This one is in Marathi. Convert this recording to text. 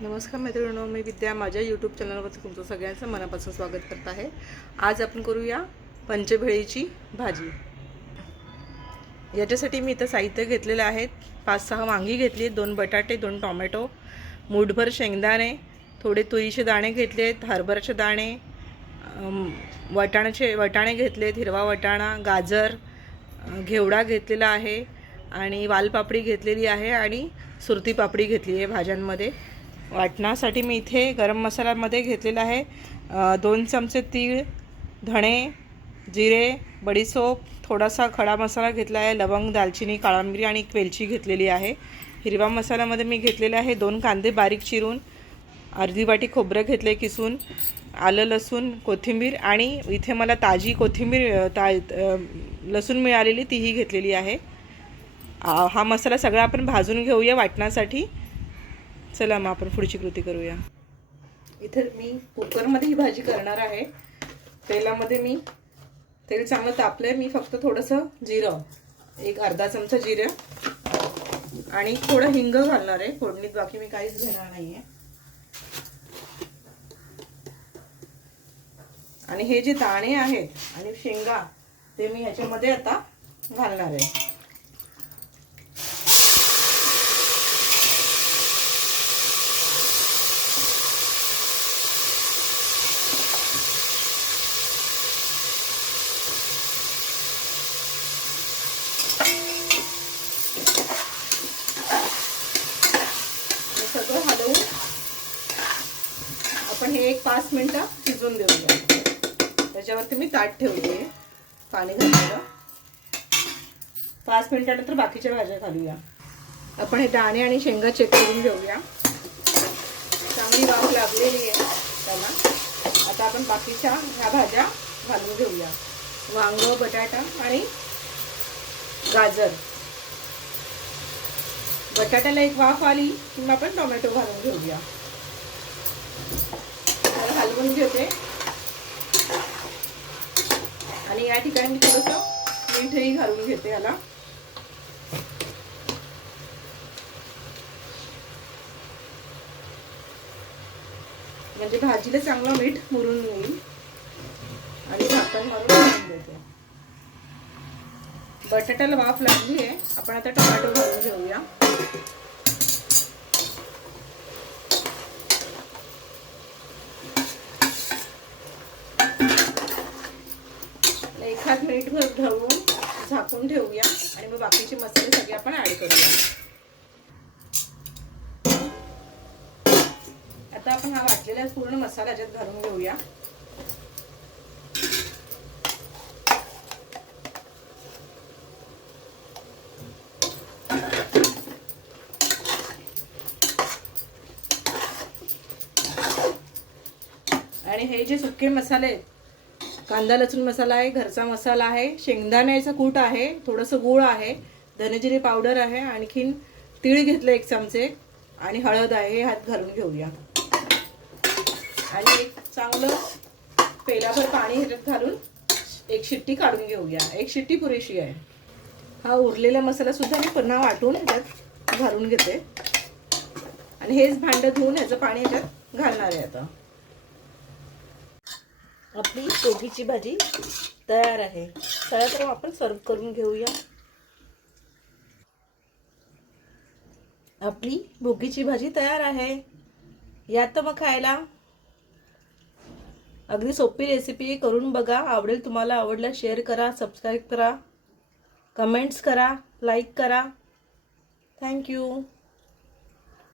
नमस्कार मैत्रिणींनो मी विद्या. माझ्या यूट्यूब चॅनलवरती तुमचं सगळ्यांचं मनापासून स्वागत करत आहे. आज आपण करूया पंचभेळीची भाजी. याच्यासाठी मी इथं साहित्य घेतलेलं आहे. पाच सहा वांगी घेतली दोन बटाटे दोन टोमॅटो मूठभर शेंगदाणे थोडे तुरीचे दाणे घेतले आहेत हरभराचे दाणे वटाण्याचे वटाणे घेतलेत हिरवा वटाणा गाजर घेवडा घेतलेला आहे आणि वालपापडी घेतलेली आहे आणि सुरती पापडी घेतली आहे भाज्यांमध्ये. वाटणासाठी मी इथे गरम मसाल्यामध्ये घेतलेला आहे. दोन चमचे तीळ धणे जिरे बडीसोप थोडासा खडा मसाला घेतला आहे लवंग दालचिनी काळा मिरी आणि एक वेलची घेतलेली आहे. हिरवा मसाल्यामध्ये मी घेतलेला आहे दोन कांदे बारीक चिरून अर्धी वाटी खोबरं घेतले किसून आलं लसूण कोथिंबीर आणि इथे मला ताजी कोथिंबीर ता लसूण मिळालेली तीही घेतलेली आहे. हा मसाला सगळा आपण भाजून घेऊया वाटण्यासाठी. चला मग आपण पुढची कृती करूया. इथे मी कुकरमध्ये ही भाजी करणार आहे. तेलामध्ये मी तेल चांगलं तापलंय. मी फक्त थोडंसं जिरं एक अर्धा चमचा जिरं आणि थोडं हिंग घालणार आहे. फोडणीत बाकी मी काहीच घेणार नाही आहे आणि हे जे दाणे आहेत आणि शेंगा ते मी ह्याच्यामध्ये आता घालणार आहे. सगळं हलवून आपण हे एक पाच मिनिटं शिजवून देऊया. त्याच्यावरती मी ताट ठेवली आहे पाणी घातलेलं. पाच मिनिटानंतर बाकीच्या भाज्या घालूया. आपण हे दाणे आणि शेंगा चेक करून घेऊया. चांगली वाफ लागलेली आहे त्याला. आता आपण बाकीच्या ह्या भाज्या घालून घेऊया. वांग बटाटा आणि गाजर. बटाट्याला एक वाफ आली की मग आपण टोमॅटो घालून घेऊया. त्याला हलवून घेते. आणि या ठिकाणी मी थोडंसं मीठही घालून घेते याला. म्हणजे भाजीला चांगलं मीठ मुरून येईल. आणि झाकण मारून देते बटाट्याला वाफ लागली आहे. आपण आता टोमॅटो घालून घेऊया. एखाद मिनिट भर झाकून ठेवूया. आणि मग बाकीचे मसाले सगळे आपण ऍड करूया. आता आपण हा वाटलेला पूर्ण मसाला याच्यात घालून घेऊया. आणि हे जे सुके मसाले आहेत कांदा लसूण मसाला आहे घरचा मसाला आहे शेंगदाण्याचं कूट आहे थोडंसं गूळ आहे धनेजिरे पावडर आहे आणखीन तीळ घेतलं एक चमचे आणि हळद आहे हे हात घालून घेऊया. आणि एक चांगलं पेलाभर पाणी ह्याच्यात घालून एक शिट्टी काढून घेऊया. एक शिट्टी पुरेशी आहे. हा उरलेला मसाला सुद्धा मी पुन्हा वाटून ह्याच्यात घालून घेते. आणि हेच भांडं धुवून ह्याचं पाणी ह्याच्यात घालणार आहे आता. आपली कोबीची भाजी तयार आहे. चला तर मग आपण सर्व करून घेऊया. आपली भोगीची भाजी तयार आहे. या तर मग खायला अगदी सोपी रेसिपी करून बघा. आवडेल तुम्हाला आवडला शेअर करा सबस्क्राईब करा. कमेंट्स करा लाईक करा. थँक्यू